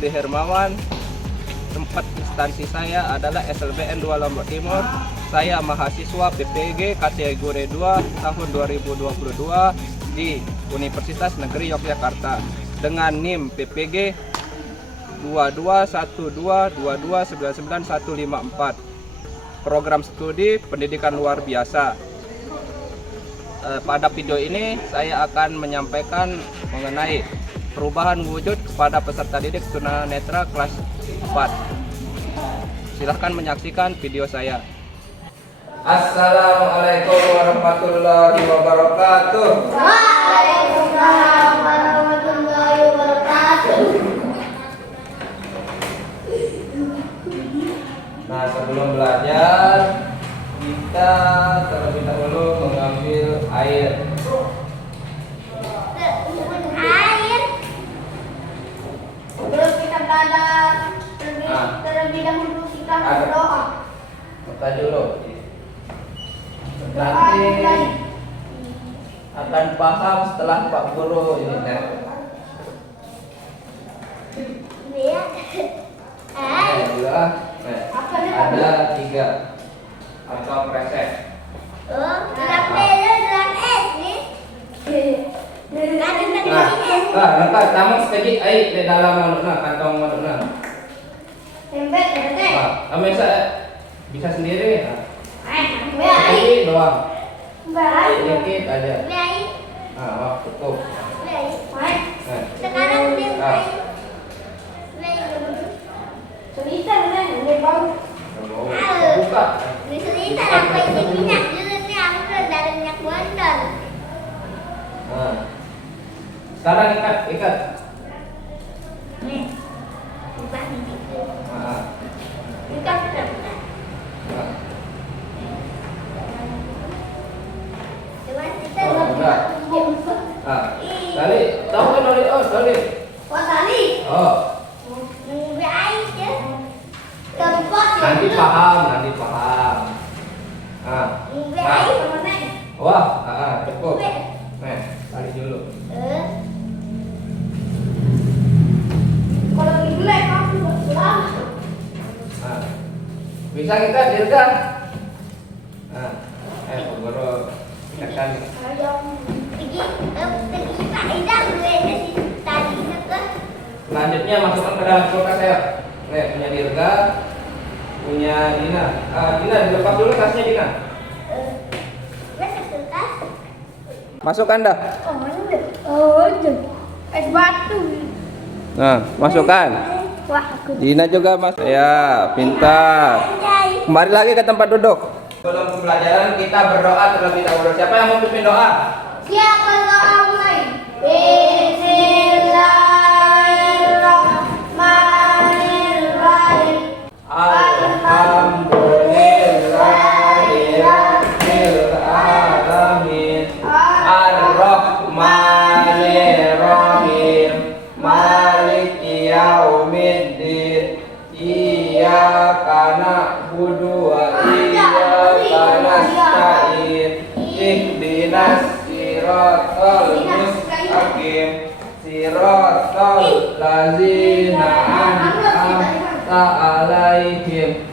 Budi Hermawan. Tempat instansi saya adalah SLBN 2 Lombok Timur. Saya mahasiswa PPG kategori 2 tahun 2022 di Universitas Negeri Yogyakarta dengan NIM PPG 221222999154. Program studi pendidikan luar biasa. Pada video ini saya akan menyampaikan mengenai perubahan wujud kepada peserta didik tunanetra kelas 4. Silahkan menyaksikan video saya. Assalamualaikum warahmatullahi wabarakatuh. Waalaikumsalam warahmatullahi wabarakatuh. Nah, sebelum belajar kita terlebih dahulu mengambil air. Sebelum kita belajar, terlebih dahulu kita berdoa. Kita dulu. Nanti akan paham setelah Pak Guru ini kan. Ada 3 kantong kresek. Lepas tamu sedikit air di dalam manukna, kantong manukna. Kamu bisa sendiri. Sedikit doang. Sedikit aja. Cukup. Sekarang cerita Buka. cerita apa ini minyak dulu nih, aku dari minyak bandar. Sekarang ikat. Nih, buka nih. Nah, Buka sudah. Coba kita udah. Tali, tahu kan tali? Oh, tali. tali. Oh, Aja. Tempat nanti paham. Wah, cukup. Tali dulu. Kalau gila kamu bersalah. Bisa kita dirga. Pak Guru tekan. Selanjutnya masukkan ke dalam kulkas ya. Punya Dirga, punya Dina. Dina dilepas dulu tasnya Dina. Masukkan dah. Es batu. Nah, masukkan. Wah, aku Dina juga masuk. Ya, pintar. Kembali lagi ke tempat duduk. Sebelum pembelajaran kita berdoa terlebih dahulu. Siapa yang mau pimpin doa? siapa doa mulai? Bismillahirrahmanirrahim. Alhamdulillahirabbil alamin. Ar-Rahmanir-Rahim. Maliki yaumiddin. Iyyaka na'budu wa iyyaka nasta'in. Ihdinas siratal mustaqim. Siratal ladzina an'amta 'alaihim.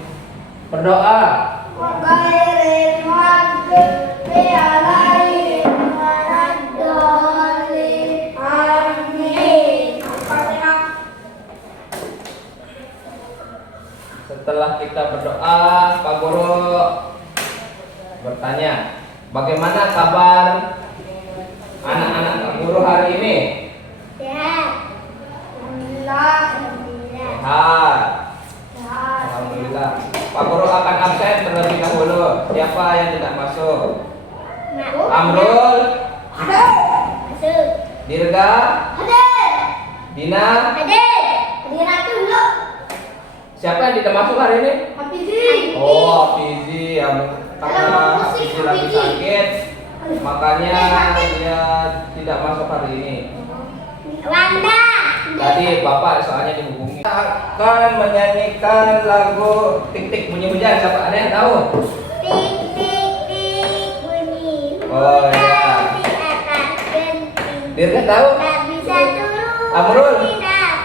Berdoa. Ghairil maghdubi 'alaihim waladdallin. Amin. Setelah kita berdoa, Pak Guru bertanya, bagaimana kabar anak-anak Pak Guru hari ini? Sehat. Alhamdulillah. Sehat. Alhamdulillah. Pak Guru akan absen terlebih dahulu. Siapa yang tidak masuk? Amrul, Masuk. Dirga, Hadir. Dina. Hadir. Hadir dulu. Siapa yang tidak masuk hari ini? Hafizi. Oh, Fizi ya, karena Fizi lagi sakit, makanya dia tidak masuk hari ini. Wanda. Tadi Bapak soalnya dihubungi. Kita akan menyanyikan lagu Tik Tik Bunyi Hujan. Siapa ada yang tahu? Tik tik tik bunyi. Oh ya. Di atas genting. Dirga tahu? Tak bisa turun. Amrul. Tidak.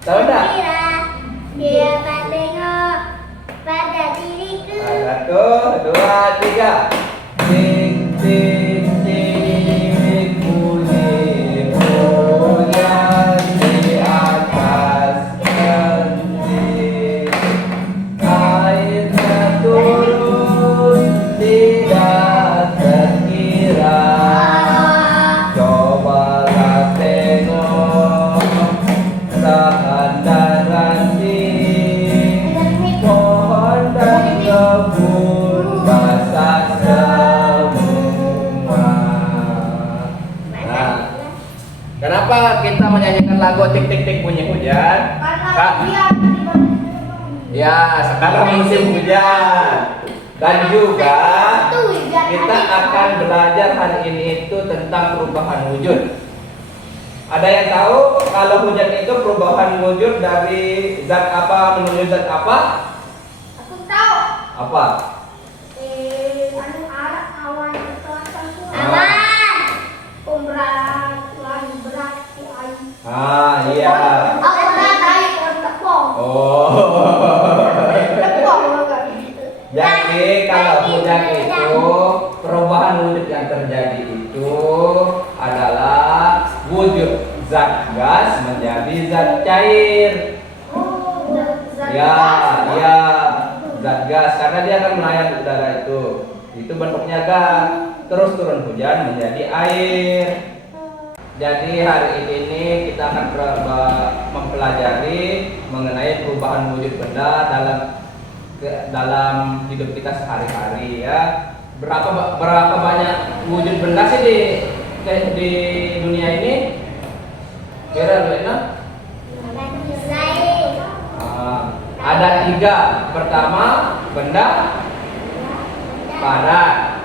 Tahu enggak? Kira siapa tengok pada diriku. Satu, dua, tiga. Ting ting ting bunyi hujan di atas genting. Airnya turun tidak terkira. Cobalah tengok lahan dan ranting, pohon dan kebun basah semua. Nah, kenapa kita menyanyikan lagu tik tik tik bunyi hujan? Kak, ya sekarang musim hujan. Dan juga kita akan belajar hari ini itu tentang perubahan wujud. Ada yang tahu kalau hujan itu perubahan wujud dari zat apa menuju zat apa? Aku tahu. Apa? Anu arah awan berkelapa. Awan. Pemberaturan berat si air. Ah, iya. Oh, berat air tepung. Oh. Tepung. Jadi kalau hujan itu perubahan wujud yang terjadi itu adalah wujud zat gas menjadi zat cair. Oh, Ya, ya, zat gas karena dia akan melayang udara itu. Itu bentuknya gas. Terus turun hujan menjadi air. Jadi hari ini kita akan mempelajari mengenai perubahan wujud benda dalam hidup kita sehari-hari ya. Berapa banyak wujud benda sih di dunia ini? Kira Lena? Ada 3. Pertama, benda padat.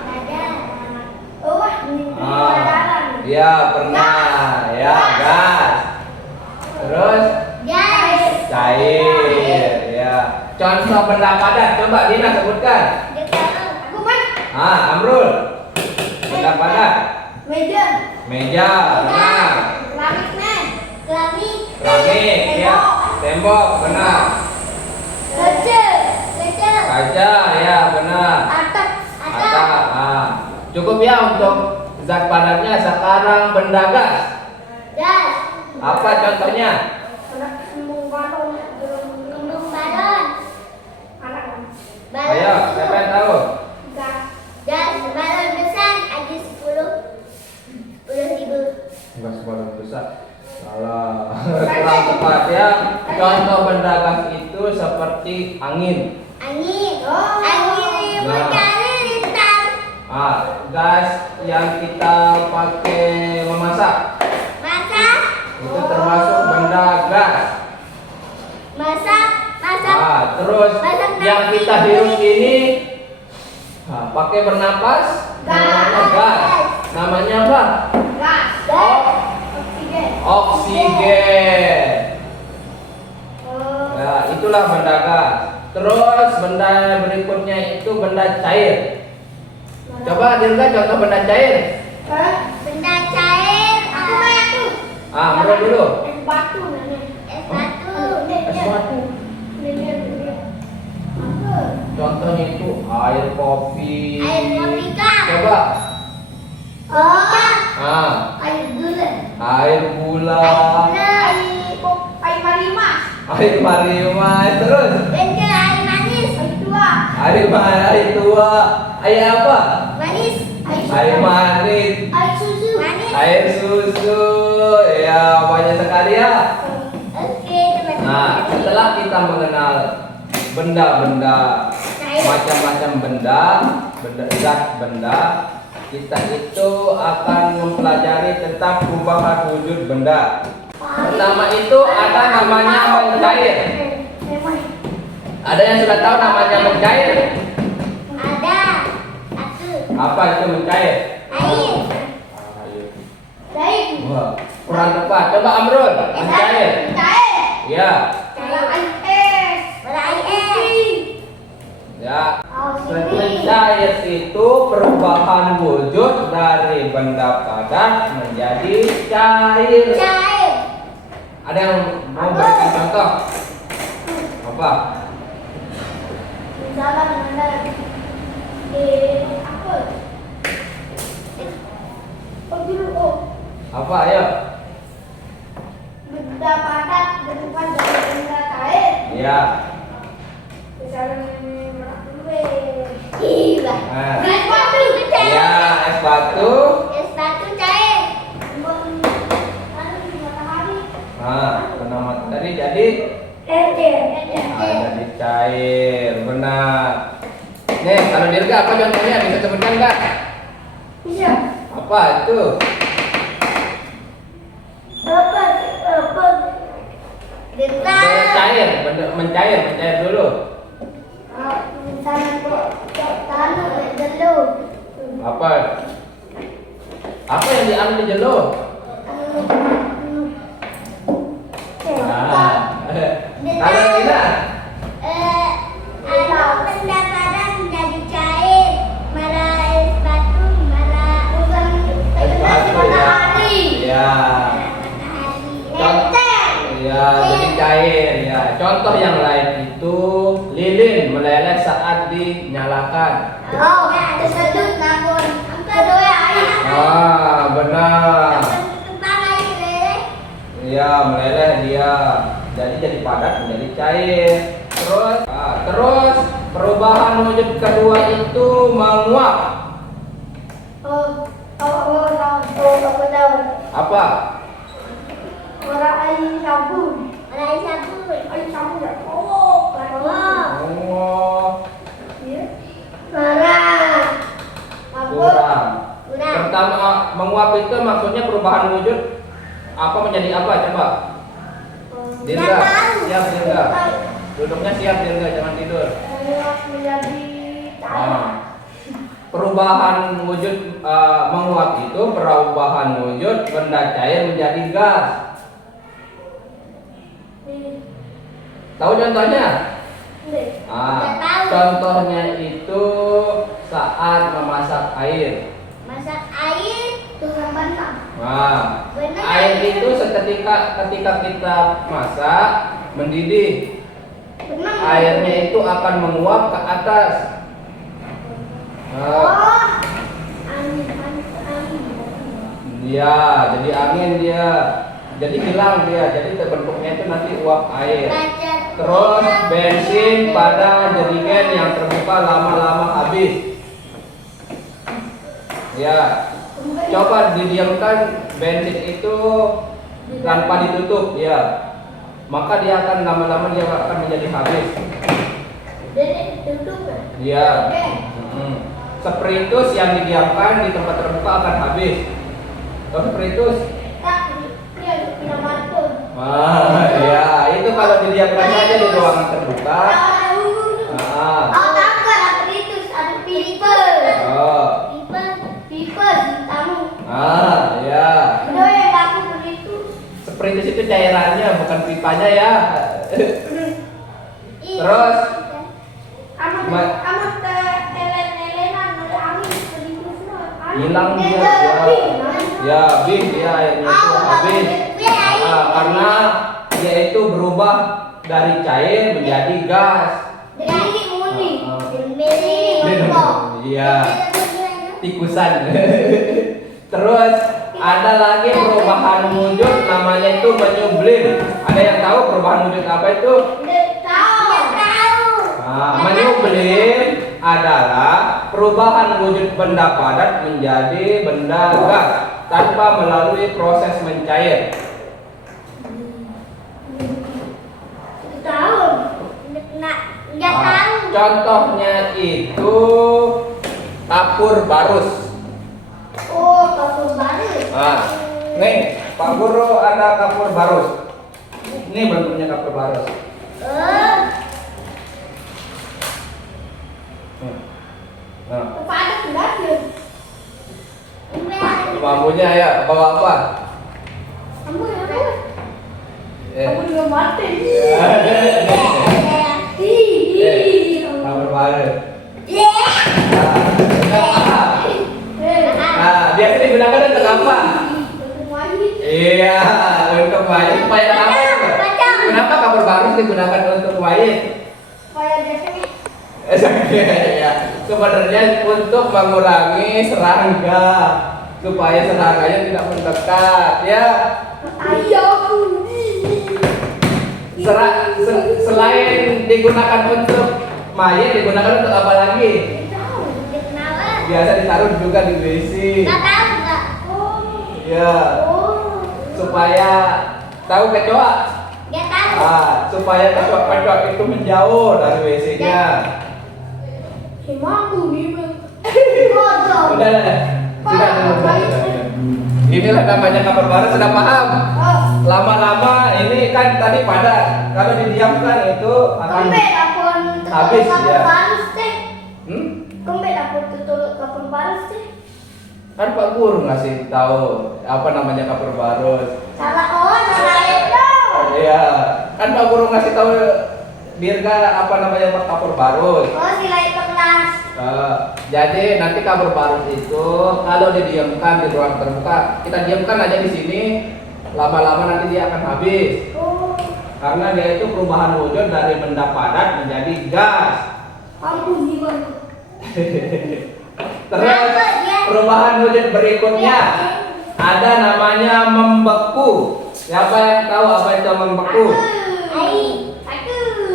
Ya, pernah. Ya, gas. Terus cair. Ya. Contoh benda padat. Coba Dina sebutkan. Amrul. Benda padat. Meja. Benar. Langit. Ya. Tembok. Benar. Kaca. Ya, benar. Atap. Cukup ya untuk zat padatnya. Sekarang benda gas. Apa contohnya? Ayo, siapa yang tahu? Balon besar ada 10.000. Enggak sebalon besar. Salah. Kurang tepat ya. Contoh benda gas itu seperti angin. Angin yang mencari lintang. Gas yang kita pakai memasak Masak. itu termasuk benda gas. Masak. Terus yang kita hirup ini pakai bernapas namanya gas. Namanya apa? Oksigen. Nah, itulah benda gas. Terus benda berikutnya itu benda cair. Coba Dirga contoh benda cair. Benda cair. Menurut dulu. Es batu. Es batu. Contohnya itu air kopi. Coba. Air gula. Air gula. Air marimas. Terus. Air manis. Air tua. Air apa? Manis. Air manis. Air susu. Manis. Air susu. Ya, banyak sekali ya. Oke, teman-teman. Nah, setelah kita mengenal benda-benda, macam-macam zat benda, kita itu akan mempelajari tentang perubahan wujud benda. Pertama itu ada namanya mencair. Ada yang sudah tahu namanya mencair? Ada. Satu. Apa itu mencair? Air. Air. Wah, kurang tepat. Coba Amrul, mencair. Ya. Ya. Mencair itu perubahan wujud dari benda padat menjadi cair. Ada yang mau berikan contoh? Apa? Misalkan ada apa? Oh dulu oh. Apa? Ayo. Benda padat berdepan dari benda cair. Iya. Misalkan iya. Nah. Es batu cair. Iya, es batu. Es batu cair. Matahari. Nah, kena matahari jadi jadi cair. Benar. Nih, kalau Dirga apa contohnya? Bisa sebutkan nggak? Bisa. Apa itu? Apa? Mencair, mencair dulu. Misalnya tanah dulu. Apa? Apa yang diambil di jelo? Nah, kalau Tina? Ada benda padat menjadi cair. Mara es batu, mara Es batu, ya. matahari. Ya. Ya, jadi cair ya. Contoh yang lain itu lilin meleleh saat dinyalakan. Oh, tersedut namun kedua air. Ah, benar. Iya, meleleh dia. Jadi padat menjadi cair. Terus perubahan wujud kedua itu menguap. Aku tahu. Apa? Orang air sabun. Air sabun ya. Oh. Oh, kurang. Pertama, menguap itu maksudnya perubahan wujud apa menjadi apa? Coba. Dirga, siap Dirga. Duduknya siap Dirga, jangan tidur. Menjadi Nah, perubahan wujud menguap itu perubahan wujud benda cair menjadi gas. Tahu contohnya? Contohnya itu saat memasak air. Masak air dengan benang. Nah, air itu ketika kita masak mendidih, Benang. airnya itu akan menguap ke atas. Oh, Nah, angin. dia jadi angin dia, jadi hilang dia, jadi terbentuknya itu nanti uap air. Terus bensin pada jerigen yang terbuka lama-lama habis. Ya, coba didiamkan bensin itu tanpa ditutup, ya. Maka dia akan lama-lama dia akan menjadi habis. Jadi tutup ya? Ya. Spiritus yang didiamkan di tempat terbuka akan habis. Tahu spiritus? Tak, dia punya batu. Ya, itu kalau didiamkan saja di ruangan terbuka. Ah. Oh, tak ada itu, ada pipa. Oh. Pipa tamu. Ya. Itu yang baku begitu. Spiritus itu cairannya, bukan pipanya ya. Terus amat telen-telenan ada angin begitu semua. hilang dia, ya habis dia airnya itu habis. Karena dia itu berubah dari cair menjadi gas. Jadi muni. Iya, tikusan. Terus ada lagi perubahan wujud namanya itu menyublim. Ada yang tahu perubahan wujud apa itu? Menyublim adalah perubahan wujud benda padat menjadi benda gas tanpa melalui proses mencair. Tahu. Nggak tahu. Contohnya itu kapur barus. Oh, kapur barus. Nih, Pak Guru ada kapur barus. Ini bentuknya kapur barus. Padat banget. Bambunya ya, bawa apa? Kamu apa? Kamu juga mati. Kapur barus. Nah, biasa digunakan untuk apa? Iya, untuk mayat. Mayat apa itu? Kenapa kapur barus digunakan untuk mayat? Ya. Sebenarnya untuk mengurangi serangga supaya serangganya tidak mendekat ya. Selain digunakan untuk mayat, digunakan untuk apa lagi? Biasa ditaruh juga di WC. Nggak tahu nggak? Ya, supaya tahu kecoa. Nggak tahu. Supaya kecoa-kecoa itu menjauh dari WC-nya. Bodoh. Udah. Inilah namanya kabar baru, sudah paham? Lama-lama ini kan tadi padat. Kalau didiamkan itu akan habis ya. Kan Pak Guru ngasih tahu apa namanya kapur barus. Salah itu. Iya, kan Pak Guru ngasih tahu Dirga apa namanya kapur barus. Sila itu kelas. Jadi nanti kapur barus itu kalau didiamkan di ruang terbuka, kita diamkan aja di sini. Lama-lama nanti dia akan habis. Karena dia itu perubahan wujud dari benda padat menjadi gas. Terus perubahan wujud berikutnya ada namanya membeku. Siapa yang tahu apa itu membeku?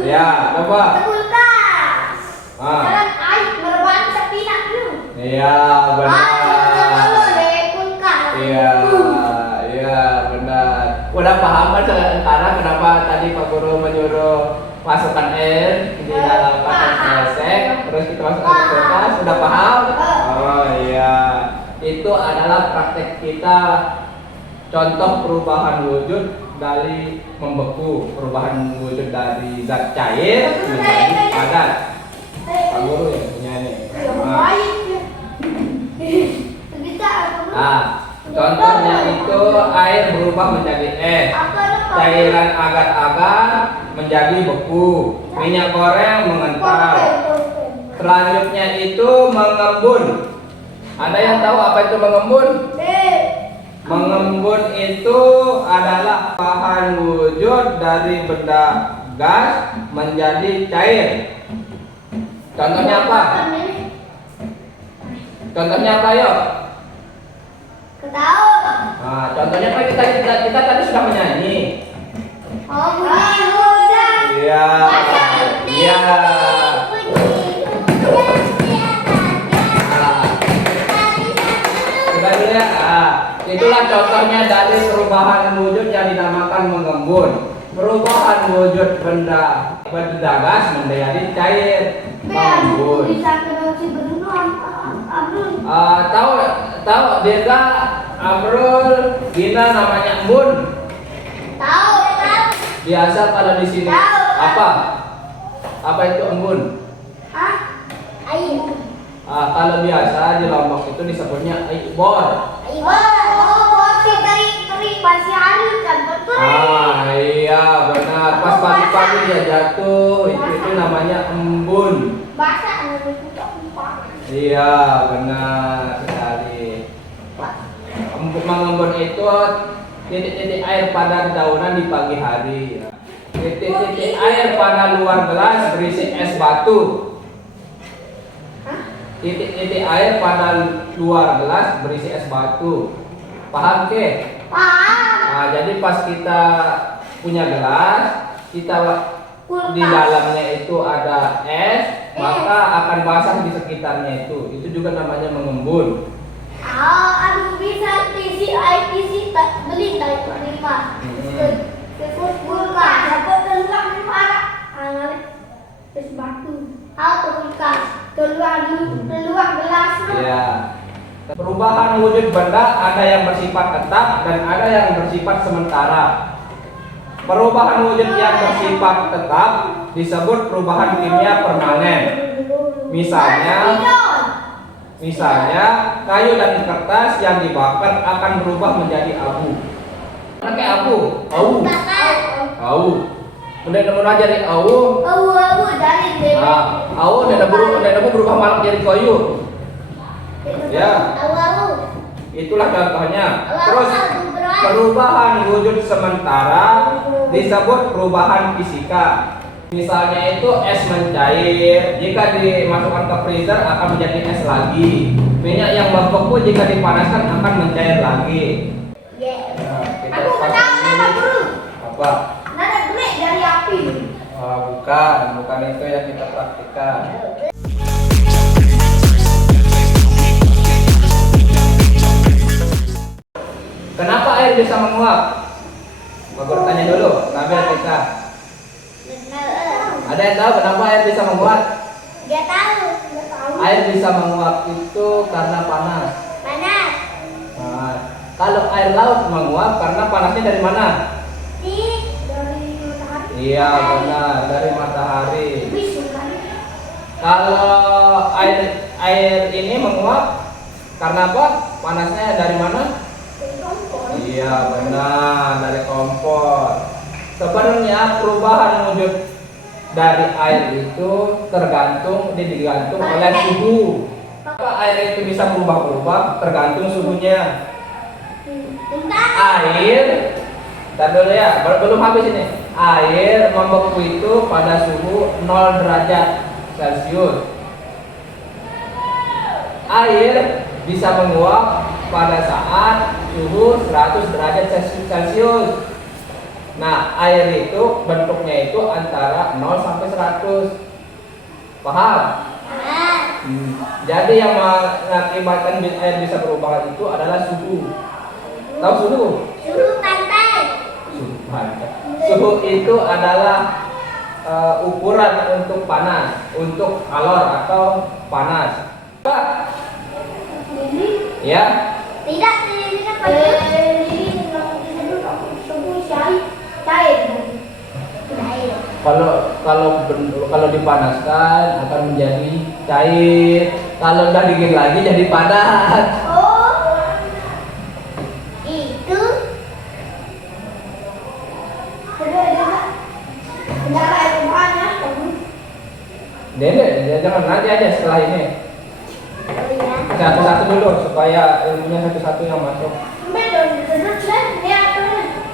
Ya, coba. Iya, benar. Iya, benar. Udah paham kan sekarang kenapa tadi Pak Guru menyuruh masukkan air di dalam pakai kresek, terus kita masukkan ke kulkas, sudah paham? Oh iya, itu adalah praktek kita. Contoh perubahan wujud dari membeku, perubahan wujud dari zat cair menjadi padat. Pak Guru yang punya ini. Contohnya itu air berubah menjadi es, cairan agar-agar menjadi beku, minyak goreng mengental. Selanjutnya itu mengembun. Ada yang tahu apa itu mengembun? Mengembun itu adalah bahan wujud dari benda gas menjadi cair. Contohnya apa? Contohnya apa yuk? Contohnya apa kita tadi sudah menyanyi. Iya. Iya. Sudah dulu ya. Itulah contohnya dari perubahan wujud yang dinamakan mengembun. Perubahan wujud benda gas menjadi cair. Mengembun. Tahu Dirga, Amrul, Gina namanya embun. Tahu. Biasa kalau di sini Tahu. apa itu embun? Air. Kalau biasa di Lombok itu disebutnya bor. Iya benar. Pas pagi-pagi dia jatuh, itu namanya embun. Iya benar sekali. Mengembun itu titik-titik air pada daunan di pagi hari. Titik-titik air pada luar gelas berisi es batu. Titik-titik air pada luar gelas berisi es batu. Paham ke? Paham. Jadi pas kita punya gelas, kita di dalamnya itu ada es, maka akan basah di sekitarnya itu. Itu juga namanya mengembun. Aduh bisa PC tak beli dari Prima. Ke kulkas, dapat tengah di mana? Es batu. Kulkas, keluar gelas. Iya. Perubahan wujud benda ada yang bersifat tetap dan ada yang bersifat sementara. Perubahan wujud yang bersifat tetap disebut perubahan kimia permanen. Misalnya kayu dan kertas yang dibakar akan berubah menjadi abu. Pakai abu, au. Udah nemu aja nih au. Dari Au dan abu berubah malam jadi kayu. Ya. Itulah contohnya. Terus perubahan wujud sementara disebut perubahan fisika. Misalnya itu es mencair, jika dimasukkan ke freezer akan menjadi es lagi. Minyak yang membeku jika dipanaskan akan mencair lagi. Ya. Nah, kita Aku pasang tahu dulu. apa guru. Apa? Nada gulai dari api. Bukan itu yang kita praktikkan. Kenapa air bisa menguap? Mau bertanya dulu, Nabil kita. Ada yang tahu kenapa air bisa menguap? Dia tahu. Dia tahu. Air bisa menguap itu karena panas. Panas. Nah, kalau air laut menguap karena panasnya dari mana? Dari matahari. Iya benar, dari matahari. Bisu kan? Kalau air ini menguap karena apa? Panasnya dari mana? Dari kompor. Iya benar, dari kompor. Sebenarnya perubahan wujud dari air itu digantung oleh suhu. Apa air itu bisa berubah-ubah tergantung suhunya. Bentar. Air, ntar dulu ya, belum habis ini. Air membeku itu pada suhu 0 derajat Celcius. Air bisa menguap pada saat suhu 100 derajat Celcius. Nah, air itu bentuknya itu antara 0 sampai 100. Paham? Jadi yang mengakibatkan air bisa berubah itu adalah suhu. Tahu suhu? Suhu pantai. Suhu pantai. Suhu itu adalah ukuran untuk panas, untuk kalor atau panas. Ini Ya. tidak ini kan panas. Suhu cair. Kalau dipanaskan akan menjadi cair. Kalau udah dingin lagi jadi padat. Oh, itu. Kendala itu banyak. Dede, jangan nanti aja setelah ini. Oh ya. Satu-satu dulu supaya ilmunya satu-satu yang masuk.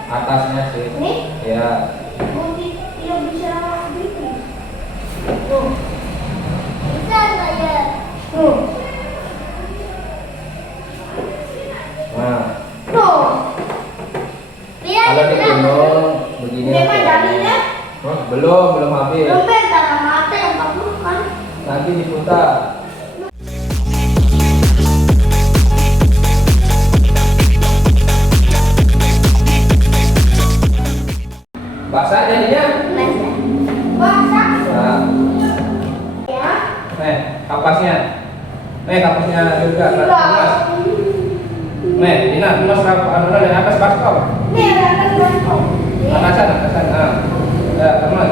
Atasnya sih. Ini? Ya. Tidak bisa gitu. Bisa nggak ya? Nah, Tuh. Lihat kalau di kita. gunung begini. Memang jadinya? Belum habis. Dompet dalam mata yang 40 kan? Nanti diputar. Basah jadinya. Basah. Nah, Ya. kapasnya. Kapasnya juga. Mas. Dina, mas dari atas baskom. Nih ada atas baskom. Atasan. Nah. Ya, teman.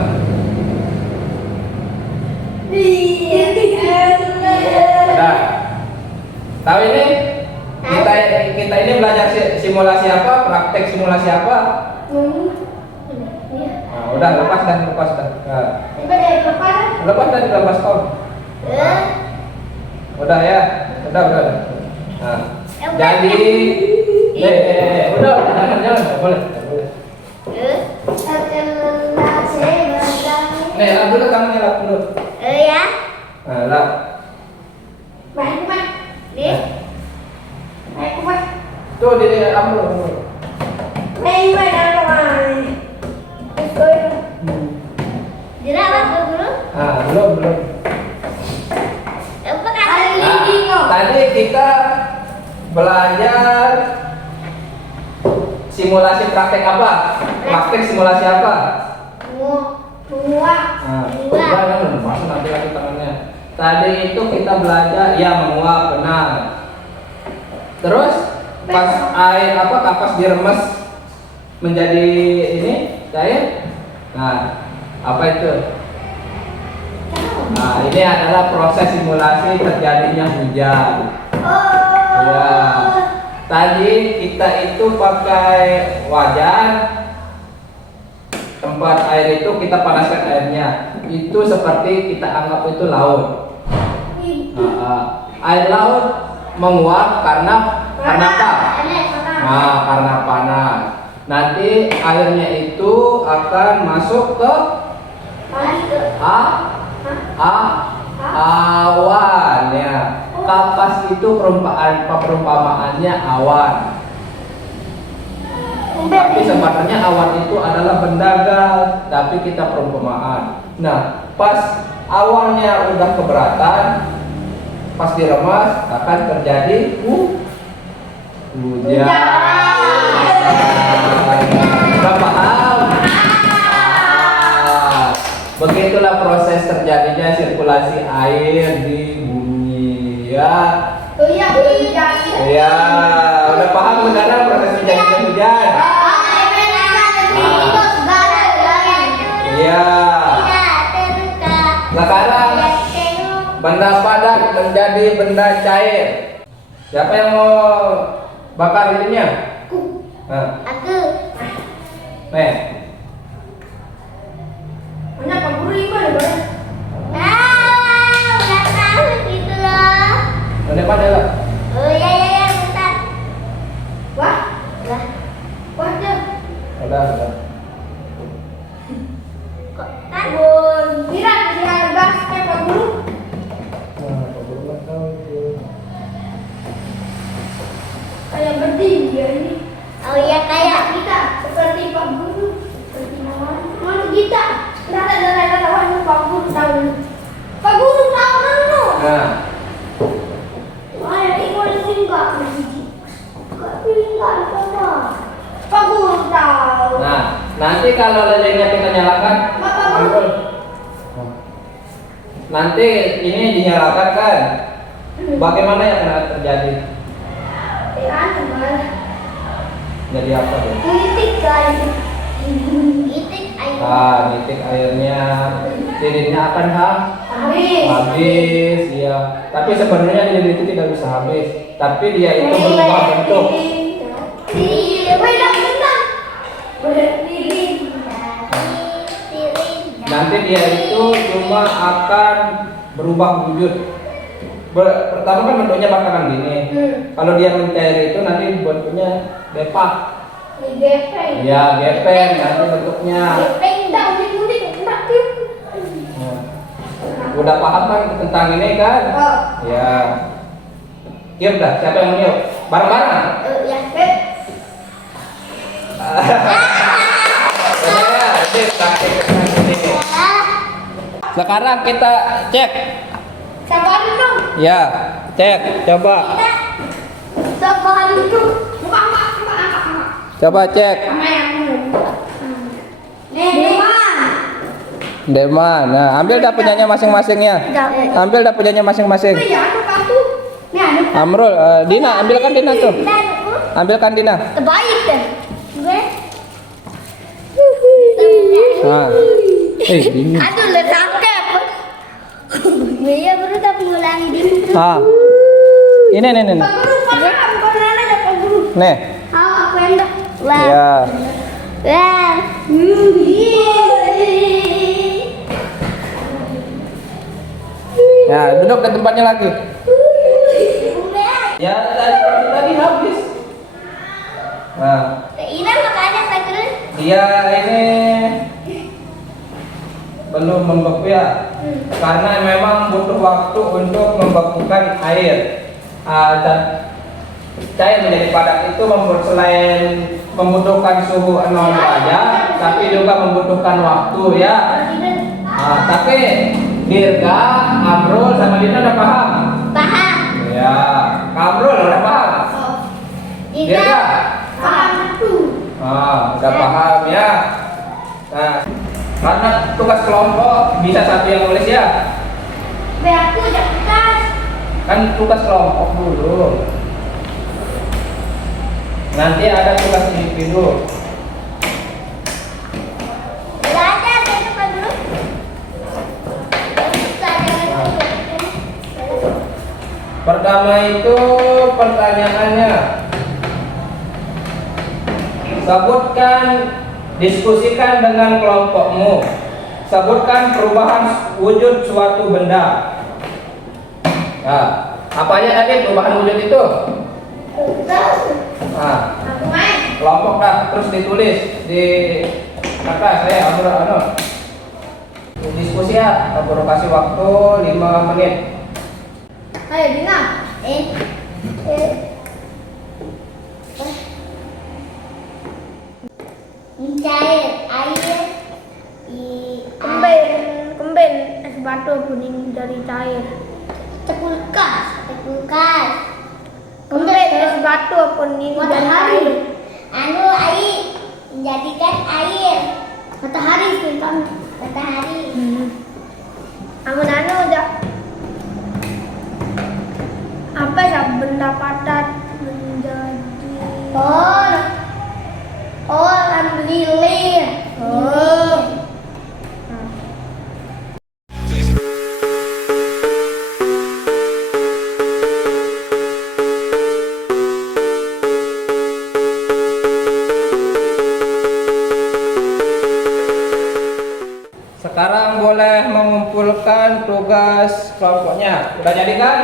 Udah. Tahu ini? Kita ini belajar simulasi apa? Praktek simulasi apa? Nah, udah lepas dah. Nah. Lepas dari baskom. Udah ya. Udah. Nah. Jadi udah jangan boleh. Lap dulu tangannya, lap dulu. Ya. Nah, lap. Nih. Tuh di ambil. Dirawat dulu. Belum. Apa kata Tadi kita belajar simulasi praktek apa? Praktek simulasi apa? Menguap. Jangan masuk nanti lagi tangannya. Tadi itu kita belajar menguap, benar. Terus pas kapas diremes menjadi ini cair. Nah, apa itu? Nah, ini adalah proses simulasi terjadinya hujan. Ya. Tadi kita itu pakai wajan, tempat air itu kita panaskan airnya. Itu seperti kita anggap itu laut. Air laut menguap karena apa? Karena panas. Nanti airnya itu akan masuk ke Awan ya. Kapas itu perumpamaannya awan. Tapi sebenarnya awan itu adalah benda gas, tapi kita perumpamaan. Nah, pas awannya udah keberatan, pas diremas akan terjadi hujan. Udah paham? Begitulah proses terjadinya sirkulasi air di bumi ya. Ya, udah paham sekarang proses terjadinya hujan? Iya. Sekarang benda padat menjadi benda cair. Siapa yang mau bakar ininya? Nah. Aku. Nih. Mana Pak Guru ini mana, Bang? Udah tahu gitu loh. Udah pada lah. Oh ya, bentar. Wah, udah. Wah, Udah. Kok kan? Bun, kira gas Pak Guru. Nah, Pak Guru nggak tahu itu. Kayak berdiri dia ini. Oh iya kayak kita seperti Pak Guru. Seperti mana kita? Kenapa ada lawan Pak Guru tahu? Pak Guru tahu dulu. Nah. Ada ikut singgah lagi. Kok tinggal sama? Pak Guru tahu. Nah, nanti kalau lilinnya kita nyalakan, Ampun. Nanti ini dinyalakan kan? Bagaimana yang akan terjadi? Jadi apa ya? Nitik guys. Nitik air. Nitik airnya, lilinnya akan Habis. habis, ya. Tapi sebenarnya lilin itu tidak bisa habis, tapi dia itu berubah bentuk. Nanti dia itu cuma akan berubah wujud. Pertama kan bentuknya bakalan gini. Kalau dia mencair itu nanti bentuknya depak. Ya, gepeng nanti bentuknya. Nah, udah paham kan tentang ini kan? Ya. Tiup dah, siapa yang mau niup? Bareng-bareng. Sekarang kita cek. Sabar dong. Ya, cek. Coba. Sabar dong. Coba cek. Deman. Nah, ambil dah punyanya masing-masingnya. Ambil dah punyanya masing-masing. Amrul, Dina, ambilkan Dina tuh. Ambilkan Dina. Terbaik deh. Nah. Dini. Aduh, letangkap. Iya, baru tak mengulangi dulu. Ini. Pak Guru, pernah ada Pak Guru? Nih. Aku enggak. Wah. Ya. Wah. Ya, duduk di tempatnya lagi. Ya, tadi habis. Nah, Ini makanya Pak Guru. dia ini belum membeku ya, karena memang butuh waktu untuk membekukan air. Dan cair menjadi padat itu selain membutuhkan suhu 0 derajat, tapi juga membutuhkan waktu ya. Tapi Dirga, Amrul, sama Dina udah paham? Paham. Ya, Amrul udah paham? Dirga? Paham itu. Udah paham ya. Nah, karena tugas kelompok bisa satu yang nulis ya. Aku udah tugas. Kan tugas kelompok dulu. Nanti ada tugas individu. Belajar dari Pak Guru. Pertama itu pertanyaannya. Diskusikan dengan kelompokmu. Sebutkan perubahan wujud suatu benda. Nah, apa aja tadi perubahan wujud itu? Nah, kelompok dah terus ditulis di kertas ya, Diskusi ya, Pak Guru kasih waktu 5 menit. Ayo Dina. Mencair air kemben es batu kuning dari cair. Kulkas. Kemben es batu kuning dari cair. Air menjadikan air. Matahari sultan. Matahari. Udah. Apa ya benda padat menjadi lilin. Sekarang boleh mengumpulkan tugas kelompoknya. Udah jadi kan?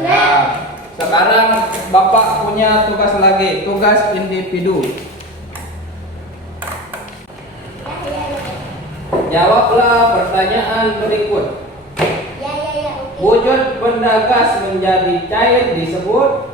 Nah, sekarang Bapak punya tugas lagi, tugas individu. Jawablah pertanyaan berikut. Wujud benda gas menjadi cair disebut.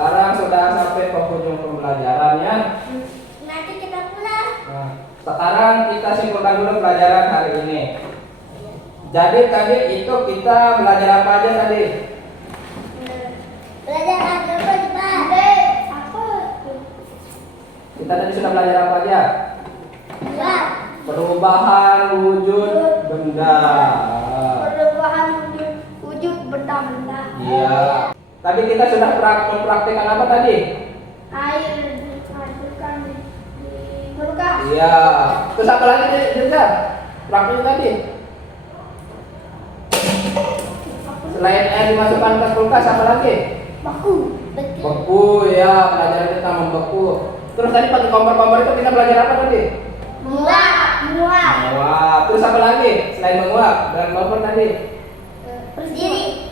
Sekarang sudah sampai penghujung pembelajarannya. Nanti kita pulang. Nah, sekarang kita simpulkan dulu pelajaran hari ini. Jadi tadi itu kita belajar apa aja tadi? Belajar apa coba? Apa? Kita tadi sudah belajar apa aja? Ya. Perubahan wujud benda. Perubahan wujud benda-benda. Iya. Tadi kita sudah mempraktikkan apa tadi? Air dimasukkan di kulkas. Iya. Terus apa lagi juga? Praktik tadi. Selain air dimasukkan ke kulkas apa lagi? Baku. Beku ya, pelajaran kita membeku. Terus tadi pakai kompor-kompor itu kita belajar apa tadi? Menguap. Menguap. Terus apa lagi selain menguap dan kompor tadi?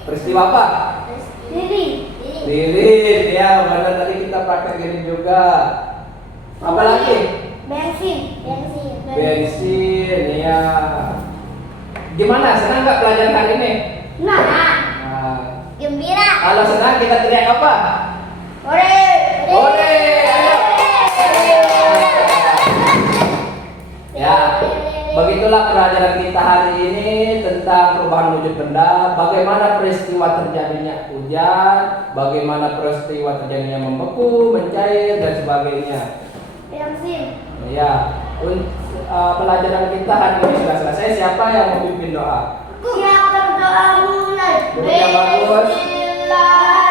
Peristiwa apa? Lilin. Ya, benar tadi kita pakai lilin juga. Apa lagi? Bensin. Bensin, ya. Gimana? Senang nggak pelajaran hari ini? Nah. Gembira. Kalau senang kita teriak apa? Ore. Ore. Ya, begitulah pelajaran kita hari ini tentang perubahan wujud benda, bagaimana peristiwa terjadinya hujan, bagaimana peristiwa terjadinya membeku, mencair dan sebagainya. Bensin. Ya, pelajaran kita hari ini sudah selesai. Siapa yang mau pimpin doa? Siapa berdoa mulai? Doa yang bagus. Bismillah.